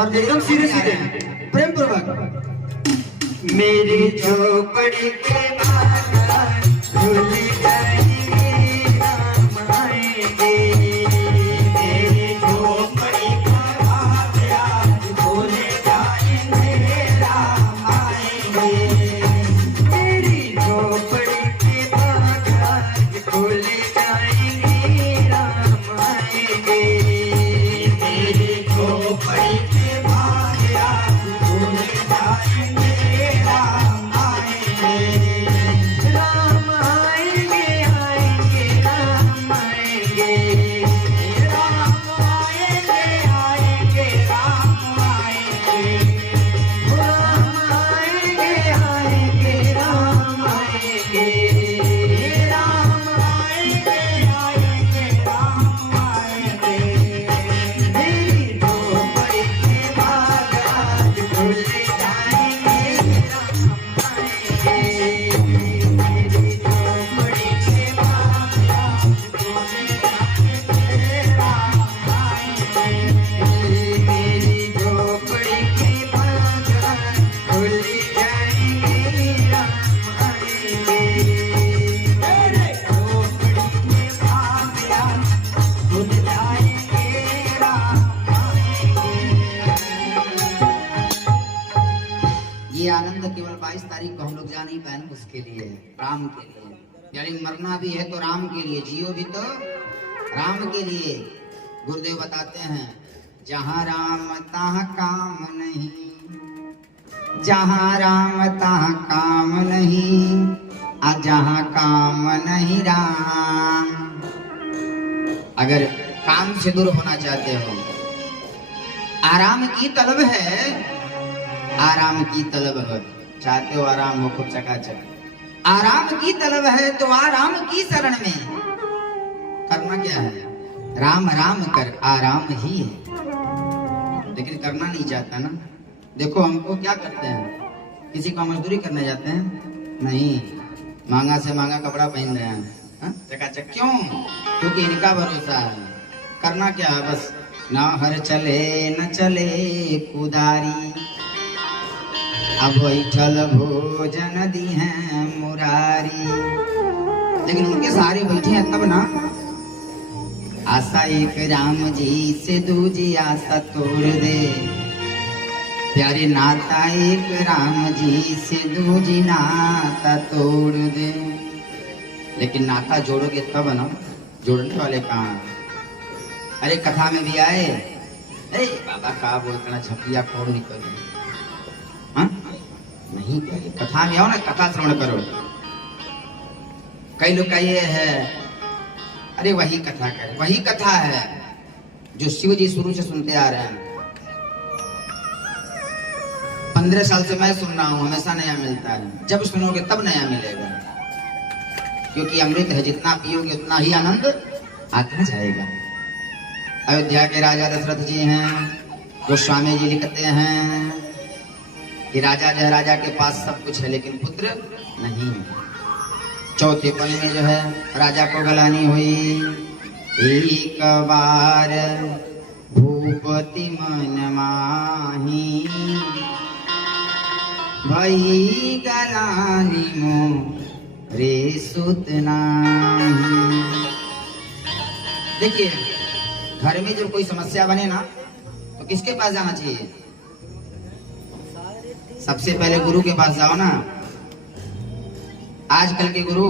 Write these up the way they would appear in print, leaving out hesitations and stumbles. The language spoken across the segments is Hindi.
और एकदम सीधे सीधे प्रेम पूर्वक। मेरी झोपड़ी के बाहर भूल जाएंगे राम आएंगे, मेरी झोपड़ी का बाहर भूल जाएंगे राम आएंगे, मेरी झोपड़ी के बाहर भूल जाएंगे राम आएंगे, मेरी झोपड़ी के बाहर भूल जाएंगे राम आएंगे, राम आएंगे आएंगे राम आएंगे, राम आएंगे आएंगे राम आएंगे, राम आएंगे आएंगे राम आएंगे, राम आएंगे आएंगे राम आएंगे, मेरी झोपड़ी के बाहर भूल जाएंगे राम आएंगे, मेरी झोपड़ी के बाहर भूल जाएंगे राम आएंगे, मेरी झोपड़ी के बाहर भूल जाएंगे राम आएंगे, मेरे झोपड़ी के बाहर भूल जाएंगे राम आएंगे। ये आनंद केवल 22 तारीख को हम लोग जा नहीं पाए ना, उसके लिए, राम के लिए। यानी मरना भी है तो राम के लिए, जियो भी तो राम के लिए। गुरुदेव बताते हैं, जहाँ राम तहाँ काम नहीं, जहाँ राम तहाँ काम नहीं, आ जहाँ काम नहीं राम। अगर काम से दूर होना चाहते हो, आराम की तलब है, आराम की तलब है, चाहते हो आराम हो खूब चकाचक, आराम की तलब है तो आराम की शरण में करना क्या है, राम राम कर आराम ही है। लेकिन करना नहीं चाहता ना। देखो हमको क्या करते हैं, किसी का मजदूरी करने जाते हैं, नहीं, महंगा से महंगा कपड़ा पहन रहे हैं चकाचक, क्यों? क्योंकि इनका भरोसा है। करना क्या है, बस ना हर चले न चले कुदारी, अब बैठल भोजन दी है मुरारी। लेकिन उनके सहारे बैठे हैं तब ना। आशा एक राम जी से दूजी आशा तोड़ दे, प्यारे नाता एक राम जी से दूजी नाता तोड़ दे। लेकिन नाता जोड़ोगे तब ना, जोड़ने वाले कहाँ? अरे कथा में भी आए, बाबा का बोलते झपिया फोड़ निकल, नहीं करिए, कथा में आओ ना, कथा श्रवण करो। कई लोग का ये है, अरे वही कथा करे, वही कथा है जो शिव जी शुरू से सुनते आ रहे हैं। 15 साल से मैं सुन रहा हूं, हमेशा नया मिलता है। जब सुनोगे तब नया मिलेगा, क्योंकि अमृत है, जितना पियोगे उतना ही आनंद आता जाएगा। अयोध्या के राजा दशरथ जी हैं, गोस्वामी जी लिखते हैं कि राजा जो है, राजा के पास सब कुछ है लेकिन पुत्र नहीं है। चौथे पल में जो है राजा को गलानी हुई, एक बार भूपति मन माही, भई गलानी मोरे सुत नाही। देखिए, घर में जब कोई समस्या बने ना तो किसके पास जाना चाहिए? सबसे पहले गुरु के पास जाओ ना। आजकल के गुरु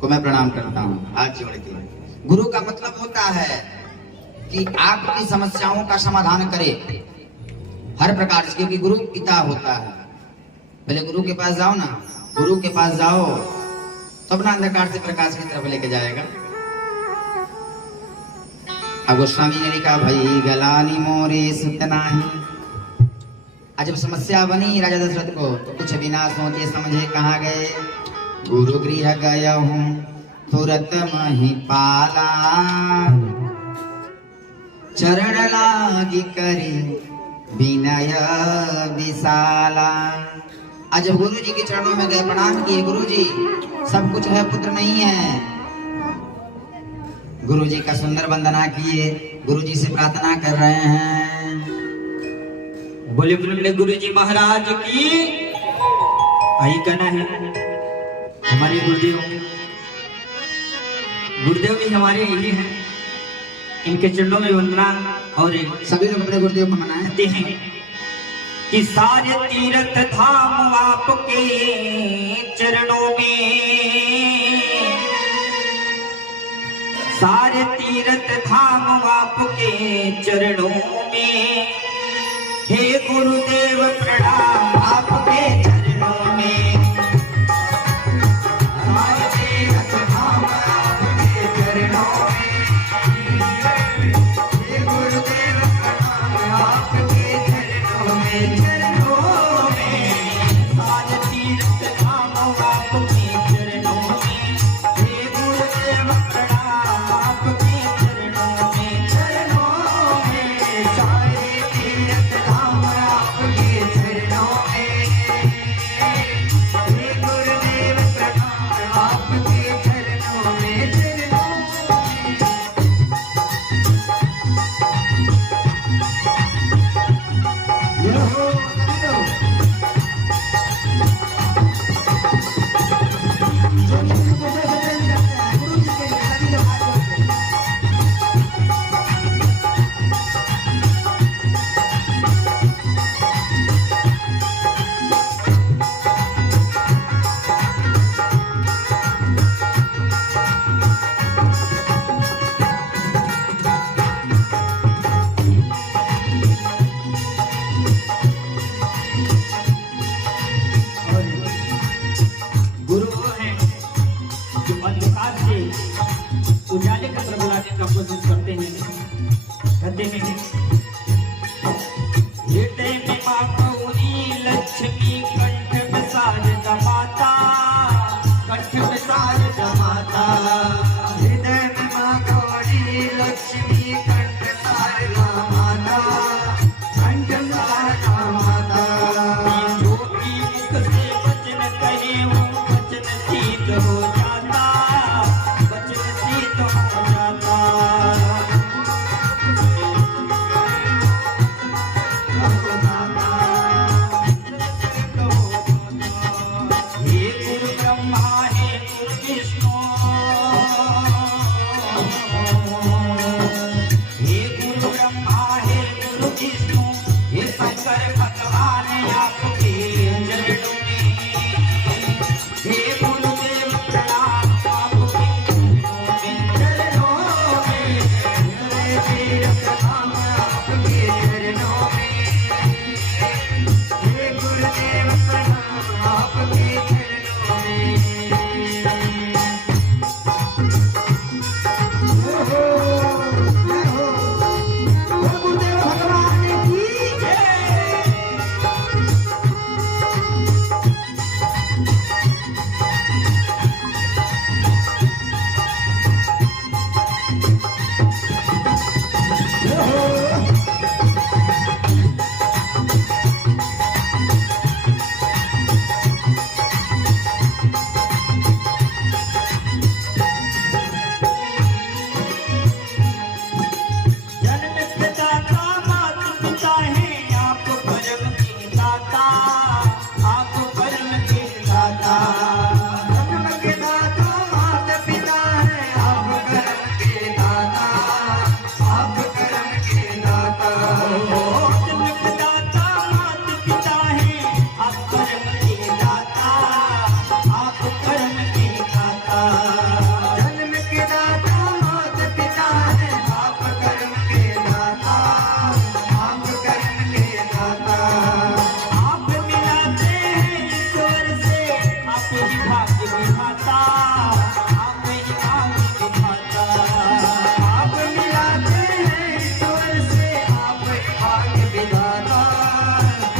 को मैं प्रणाम करता हूँ, हाथ जोड़ के। गुरु का मतलब होता है कि आपकी समस्याओं का समाधान करे हर प्रकार से, क्योंकि गुरु पिता होता है। पहले गुरु के पास जाओ ना, गुरु के पास जाओ तब ना अंधकार से प्रकाश की तरफ लेके जाएगा। अब गोस्वामी ने लिखा, भई गलानी मोरे सुत नाही। आज जब समस्या बनी राजा दशरथ को तो कुछ बिना सोचे समझे कहाँ गए, गुरु गृह गया हूँ तुरंत महिपाला, चरण लागी करी विनय विशाला। आज जब गुरु जी के चरणों में गए, प्रणाम किए, गुरु जी सब कुछ है, पुत्र नहीं है। गुरु जी का सुंदर वंदना किए, गुरु जी से प्रार्थना कर रहे हैं, बोले बोले गुरु जी महाराज की यही कहना है। हमारे गुरुदेव भी हमारे यही हैं, इनके चरणों में वंदना और सभी लोग अपने गुरुदेव को मनाएं हैं कि सारे तीर्थ धाम आपके चरणों में, सारे तीर्थ धाम आपके चरणों में, हे गुरुदेव प्रणाम आपके चरणों में, सारे तीर्थ धाम आपके चरणों में, हे गुरुदेव प्रणाम आपके चरणों में, चरणों में, सारे तीर्थ धाम आपके चरणों में, हे गुरुदेव प्रणाम आपके चरणों में, चरणों में, सारे तीर्थ धाम आपके चरणों में, हे गुरुदेव प्रणाम आपके चरणों में, चरणों ये हो सभी लोग जो किसी को से प्रेम करते हैं गुरु जी के लिए सभी लोग हाथ जोड़ते हैं। गुरु वो हैं जो अंधकार से उजाले की तरफ लाने का कोशिश करते हैं। कहते हैं हृदय में माँ गौरी लक्ष्मी कंठ में शारदा माता, कंठ में शारदा माता, हृदय में माँ गौरी लक्ष्मी कंठ शारदा माता, कंठ शारदा माता, जो भी मुख से वचन कहे वो वचन सिद्ध हो जाता, वचन सिद्ध हो जाता। हे गुरु ब्रह्मा हे गुरु विष्णु, हे गुरु ब्रह्मा हे गुरु विष्णु, हे शंकर भगवान आपके चरणों में, हे गुरुदेव प्रणाम आपके चरणों में, हे तीर्थ धाम आपके चरणों में, हे गुरुदेव प्रणाम आपके चरणों में। ये हो बोल गुरुदेव भगवान की जय। ये हो जन्म के दाता मात पिता हैं आप कर्म के दाता, आप कर्म के दाता, जन्म के दाता मात पिता हैं आप कर्म के दाता, आप कर्म के दाता, जन्म के दाता मात पिता हैं आप कर्म के दाता, आप कर्म के दाता, जन्म के दाता मात पिता हैं आप कर्म के दाता, आप कर्म के दाता, आप मिलाते हैं ईश्वर से आप ही भाग्य विधाता, आप ही भाग्य विधाता, आप मिलाते हैं ईश्वर से आप ही भाग्य विधाता,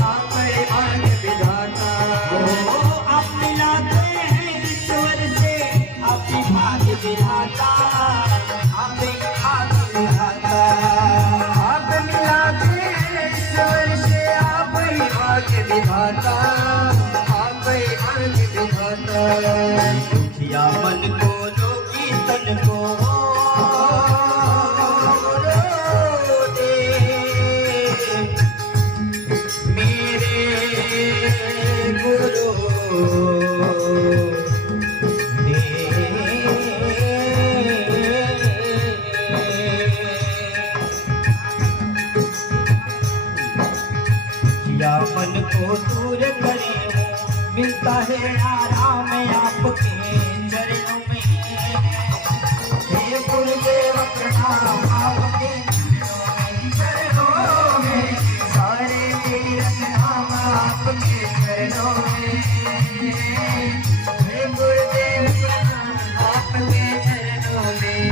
आप ही भाग्य विधाता, आप मिलाते हैं ईश्वर से आप ही भाग्य विधाता, आप ही भाग्य विधाता, आप मिलाते हैं ईश्वर से आप ही भाग्य विधाता, आप ही भाग्य विधाता। दुखिया मन को रोगी तन को रो दे, या मन को दूर करे वो मिलता है आराम आपके चरणों में। हे गुरुदेव प्रणाम आपके चरणों में, सारे तीरथ धाम आपके चरणों में। हे गुरुदेव प्रणाम आपके चरणों में,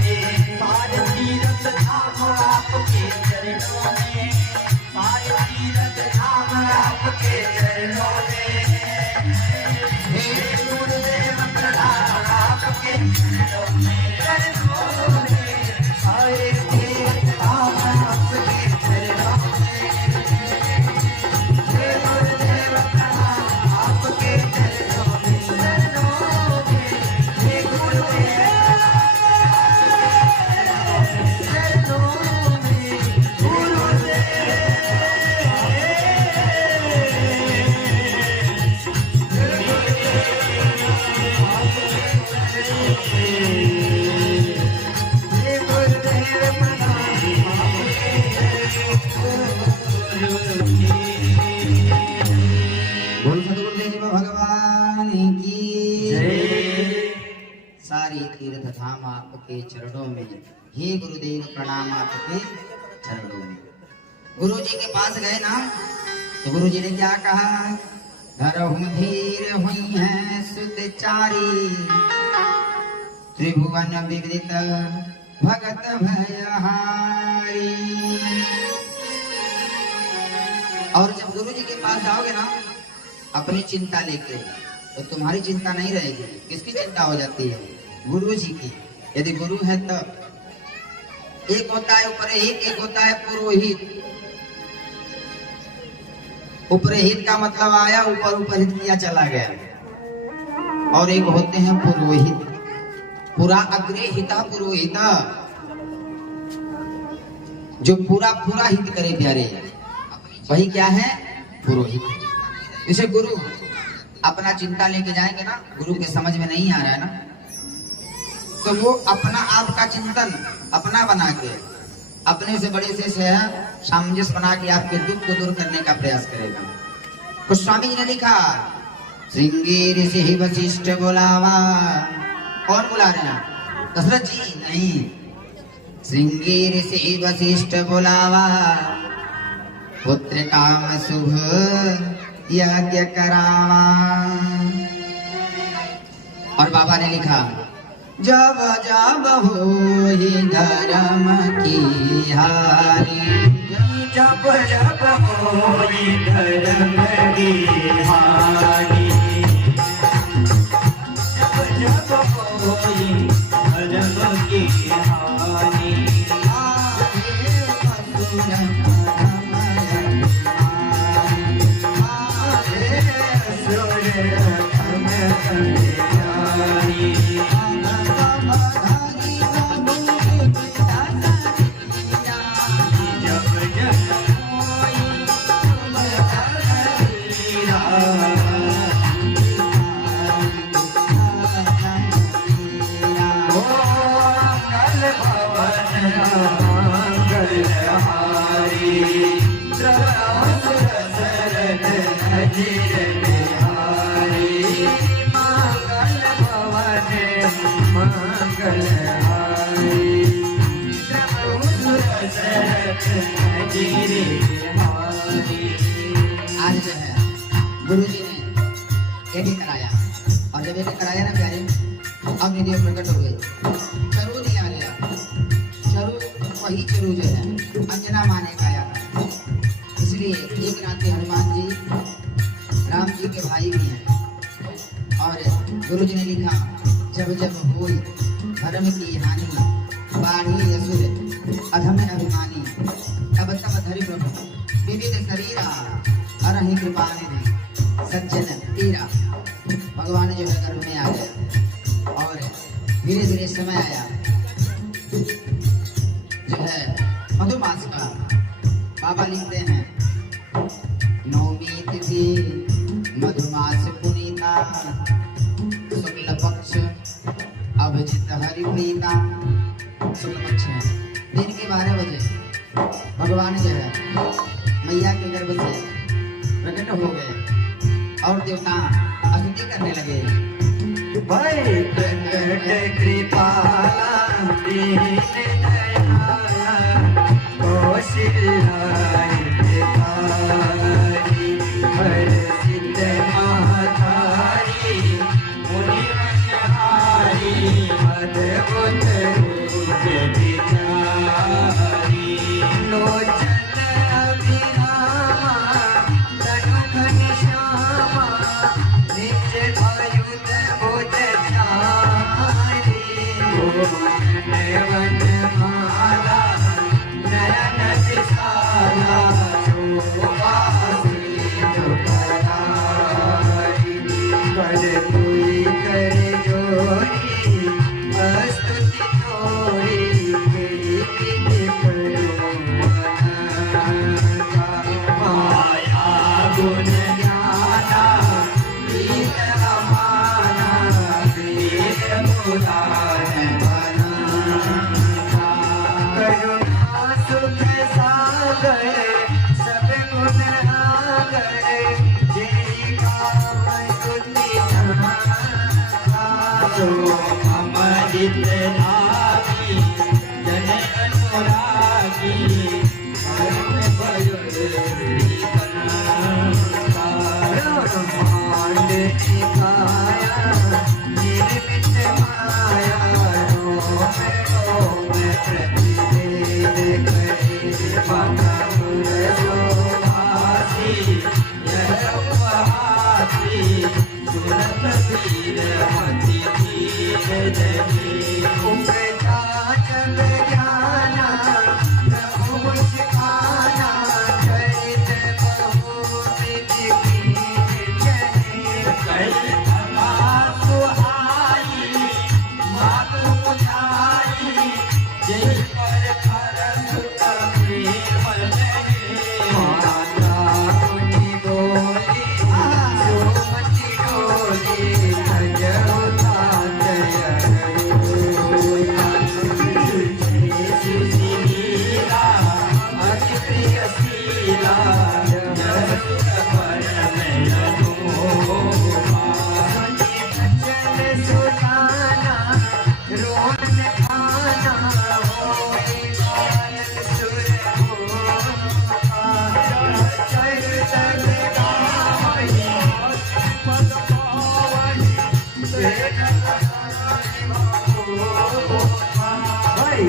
सारे तीरथ धाम आपके चरणों में, सारे तीरथ धाम आपके चरणों में। हे गुरुदेव प्रणाम आपके चरणों में, सारे तीरथ धाम आपके चरणों में। हे गुरुदेव प्रणाम आपके चरणों में, हे गुरुदेव बोल सदगुरुदेव भगवान की जय। सारी तीर्थ धाम आपके चरणों में, हे गुरुदेव प्रणाम आपके चरणों में। गुरु जी के पास गए ना तो गुरु जी ने क्या कहा? धरहु धीर हुई है सुतचारी, त्रिभुवन विविदित भगत भयहारी। और जब गुरु जी के पास जाओगे ना अपनी चिंता लेके, तो तुम्हारी चिंता नहीं रहेगी। किसकी चिंता हो जाती है? गुरु जी की। यदि गुरु है तो एक होता है उपरहित, एक होता है पुरोहित। उपरहित का मतलब आया ऊपर उपरहित किया चला गया, और एक होते हैं पुरोहित। पुरा अग्रे हिता पुरोहिता, जो पूरा पूरा हित करे प्यारे, वही क्या है? पुरोहित। जैसे गुरु अपना चिंता लेके जाएंगे ना, गुरु के समझ में नहीं आ रहा है ना, तो वो अपना आप का चिंतन अपना बना के, अपने से बड़े से सामंजस्य बना के आपके दुख को दूर करने का प्रयास करेगा। कुछ स्वामी जी ने लिखा, श्रृंगी ऋषि वशिष्ठ बुलावा। कौन बुला रहे हैं? दशरथ जी नहीं, श्रृंगी ऋषि वशिष्ठ बुलावा, पुत्र काम शुभ यज्ञ करावा। और बाबा ने लिखा, जब जब होई धर्म की हारी, जब जब होई धर्म की हानि, जब जब होई धर्म की हानि, आगे असुर आज जो है गुरु जी ने यज्ञ कराया, और जब यज्ञ कराया ना प्यारे, अग्निदेव प्रकट हो गए। चरु दिया लिया, चरु वही चरु जो है अंजना माने खाया। इसलिए एक रात हनुमान जी राम जी के भाई भी हैं। और गुरु जी ने लिखा, जब जब होई धर्म की हानि, बाढ़ी असुर अधम अभिमानी, तब तब धरि प्रभु विविध शरीरा, अरहि कृपा निधि सज्जन तीरा। भगवान जो है गर्भ में आ गया, और धीरे धीरे समय आया जो है मधुमास का। बाबा लिखते हैं, नवमी तिथि मधुमास पुनीता, शुक्ल पक्ष अभिजित हरि प्रीता। शुक्ल पक्ष है, दिन के 12 बजे भगवान जो है मैया के गर्भ से प्रकट हो गए और देवता स्तुति करने लगे। भाई प्रकट कृपाला दीन दयाला कौशल्याय कारी हर सिद्ध महाधारी मुनि मनहारी अद्भुत रूप विचारी लोचन अभिरामा तनु घनश्यामा निज आयुध भुज चारी वन माला नयन विशाला शोभा सिंधु करारी कर कोई कर जोरी स्तुति तोरी मेरी विधि करो माया गुण ज्ञाना ईत अमाना वेद पुराण बना करुणा सुख सागर सब गुण आगर जय काम स्तुति सो अमृत धामी जन अनुरागी धर्म भयो ब्रह्मांड निकाया निर्मित माया रोम रोम प्रतिवेद करे मधुर शोभासी यह उपहासी सुरत वीर मति धीर जनी उपजा जग ज्ञाना प्रभु मुस्काना चरित बहु विधि कीर्तने कल धमा सुहाई मातु मुझाई जय पर कर सुत प्रेम लहे माता मुनि बोली सुमति डोली खज उतात सुशीला अति प्रिय शीला जरुत पर चल सुजाना रोन खाना होई बालक सुर चरित गावई पद पावनी भाई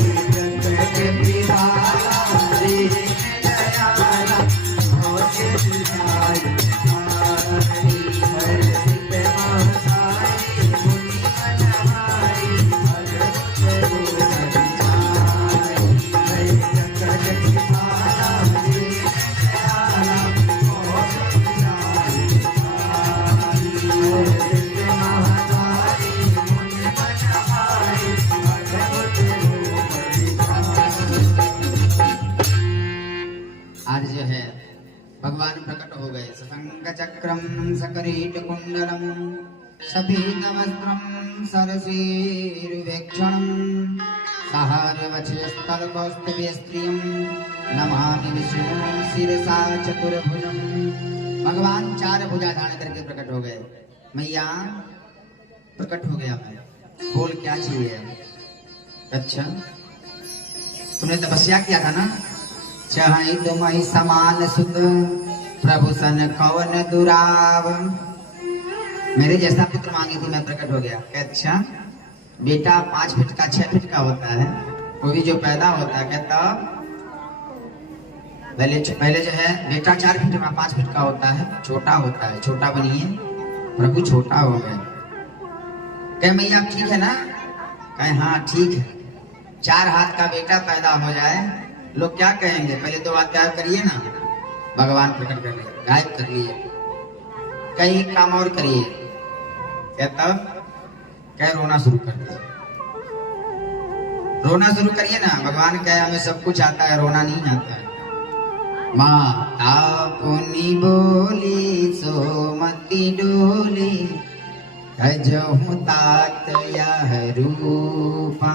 प्रकट विधाला दीन दयाला कौशल्याय कारी हर सिद्ध महाधारी मुनि मनहारी अद्भुत रूप विचारी हर प्रकट विधाला दीन दयाला कौशल्याय कारी हर सिद्ध महाधारी मुनि मनहारी अद्भुत रूप विचारी। आज जो है भगवान प्रकट हो गए। सशंक चक्रम सकरीट कुंडलम सफेद वस्त्रम सरसीरुवेक्षणम सहारवक्षस्थल कौस्तुभे स्त्रियं नमामि विष्णु शिरसा चतुर्भुजम। भगवान चार भुजा धारण करके प्रकट हो गए। मैया प्रकट हो गया मैं, बोल क्या चाहिए? अच्छा तुमने तपस्या किया था ना, चाहे तुम्हें समान सुत प्रभु सन कवन दुराव। मेरे जैसा पुत्र मांगी थी, मैं प्रकट हो गया। अच्छा बेटा 5 फीट का 6 फीट का होता है, वो भी जो पैदा होता है कहता पहले जो है बेटा 4 फीट का 5 फीट का होता है, छोटा होता है, छोटा बनिए प्रभु छोटा हो गए। कहे मैया ठीक है ना? कहे हाँ ठीक है। 4 हाथ का बेटा पैदा हो जाए, लोग क्या कहेंगे? पहले 2 बात प्यार करिए ना, भगवान प्रकट कर लिए, गायब कर लिए, कई काम और करिए। कहता कह रोना शुरू कर दिया, रोना शुरू करिए ना। भगवान कहे हमें सब कुछ आता है, रोना नहीं आता है। माता पुनि बोली सोमति डोली भजहु तात यह रूपा।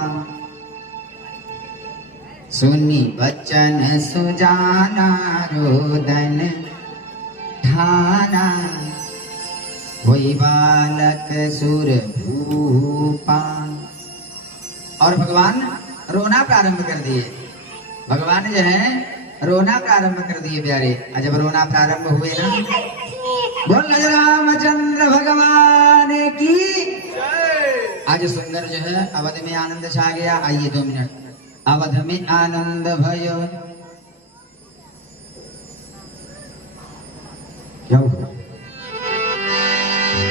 सुनी बचन सुजाना रोदन ठाकुर सुर भूपा। और भगवान रोना प्रारंभ कर दिए। भगवान जो है रोना प्रारंभ कर दिए प्यारे। और जब रोना प्रारंभ हुए ना, बोल रामचंद्र भगवान की। आज सुंदर जो है अवध में आनंद छा गया। आइए 2 मिनट। अवध में आनंद भयो। क्या हुआ?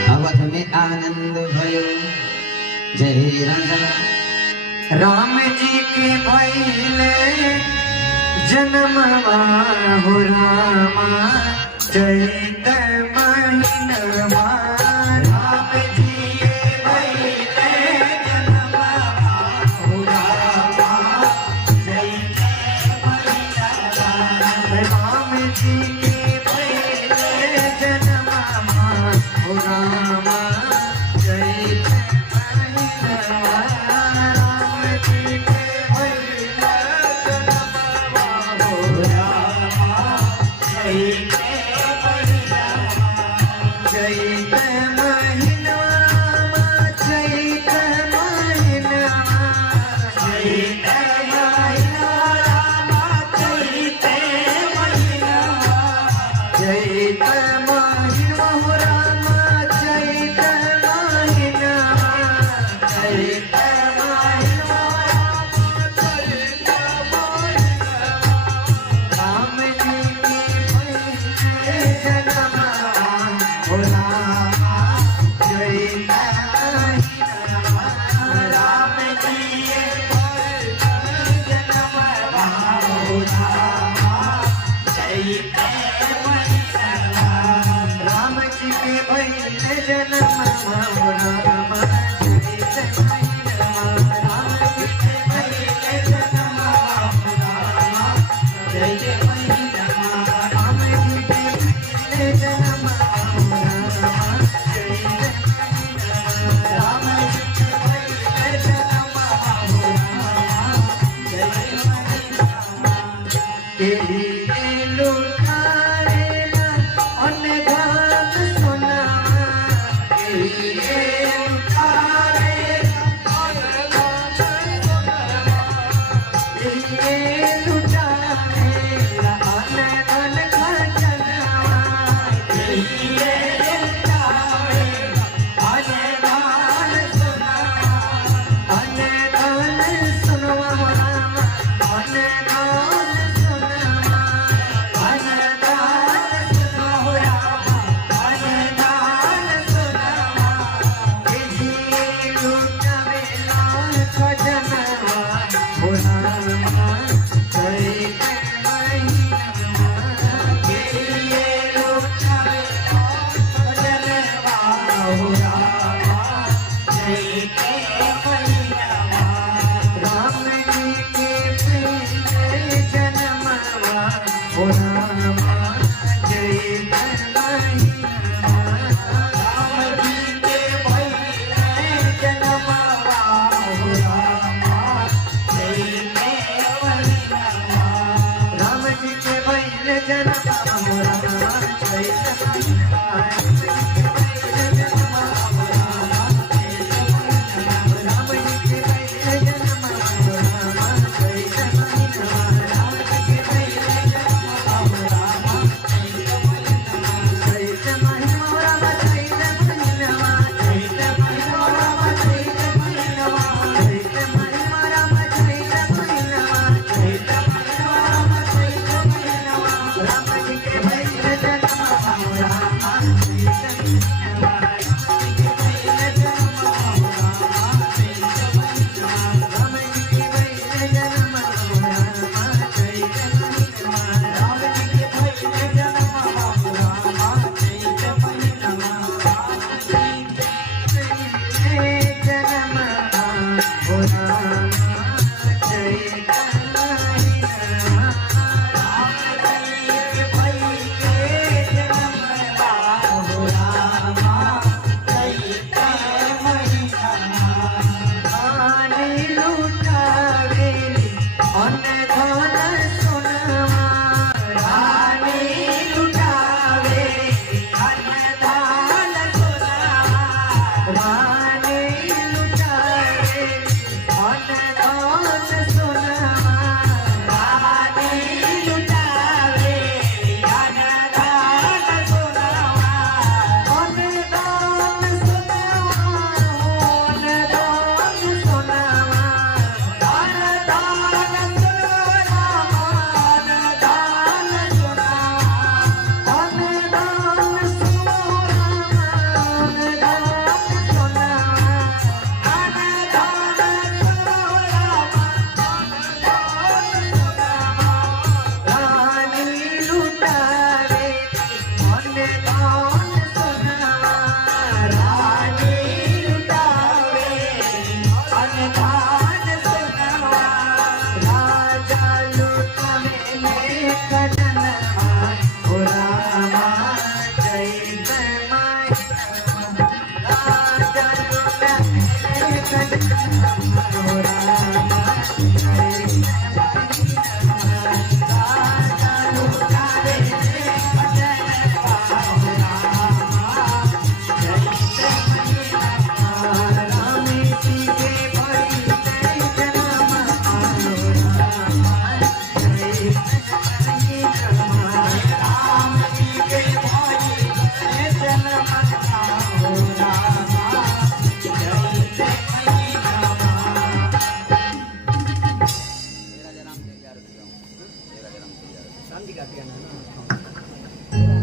अवध में आनंद भयो जय राजा। राम जी के भइले जन्म हो रामा चैत महीनवा। राम जी के भइले जन्म हो रामा चैत महीनवा। राम जी के भइले जन्म हो रामा चैत महीनवा। राम जी के भइले जन्म हो रामा चैत चैत महीनवा। चैत महीनवा। चैत महीनवा। चैत महीनवा। चैत महीनवा हो रामा चैत महीनवा। चैत महीनवा चैत महीनवा। राम जी की भइले जन्म हो रामा चैत महीनवा। राम जी के भइले जन्म हो रामा चैत महीनवा। राम जी के भइले जन्म हो रामा चैत महीनवा। राम जी के भइले जन्म हो रामा चैत महीनवा। राम जी के भइले जन्म हो रामा चैत महीनवा। राम जी के भइले जन्म हो रामा चैत महीनवा। तेरी लुटारेला अनघात सोनावा। तेरी लुटारेला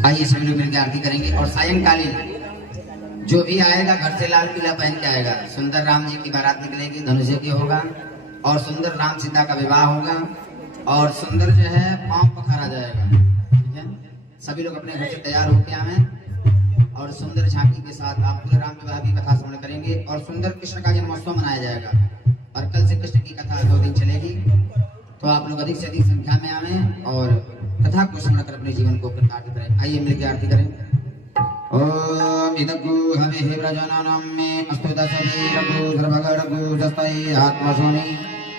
आइए सभी लोग मिलकर आरती करेंगे। और सायंकालीन जो भी आएगा घर से लाल पीला पहन के आएगा। सुंदर राम जी की बारात निकलेगी, धनुष यज्ञ होगा और सुंदर राम सीता का विवाह होगा और सुंदर जो है पांव पखारा जाएगा। ठीक है, सभी लोग अपने घर से तैयार होके आए और सुंदर झांकी के साथ आप पूरे राम विवाह की कथा श्रवण करेंगे और सुंदर कृष्ण का जन्मोत्सव मनाया जाएगा। और कल से कृष्ण की कथा 2 दिन चलेगी, तो आप लोग अधिक से अधिक संख्या में आवें और कथा को श्रवण कर अपने जीवन को कृतार्थ करें। आइए मिलकर आरती करें। ओम इदगु हविः प्रजननं मे अस्तु दशवीरगु सर्वगणगु दस्तये आत्मसोनि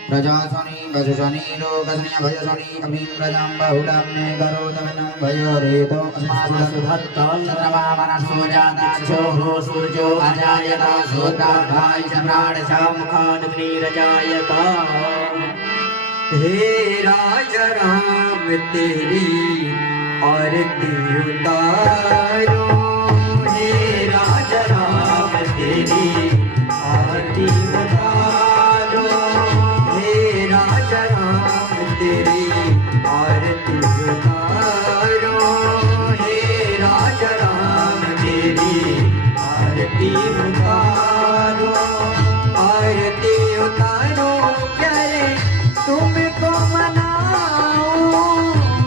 प्रजासोनि वजुसोनि लोकसोनि भजसोनि अभिं प्रजां बहुलं मे गरोदमनं भयोरेतो अस्मासुधत्तं सर्वमानसो जाताक्षो सूर्यो अजायत सूत्राभाय चन्द्राण मुखादग्निरजायत। हे राजा राम तेरी आरती उतारो, हे राजा राम तेरी आरती उतारो, हे राजा राम तेरी आरती उतारो, हे राजा राम तेरी आरती उतारो, आरती उतारो प्यारे तुमको मनाओ,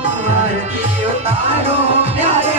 आरती उतारो प्यारे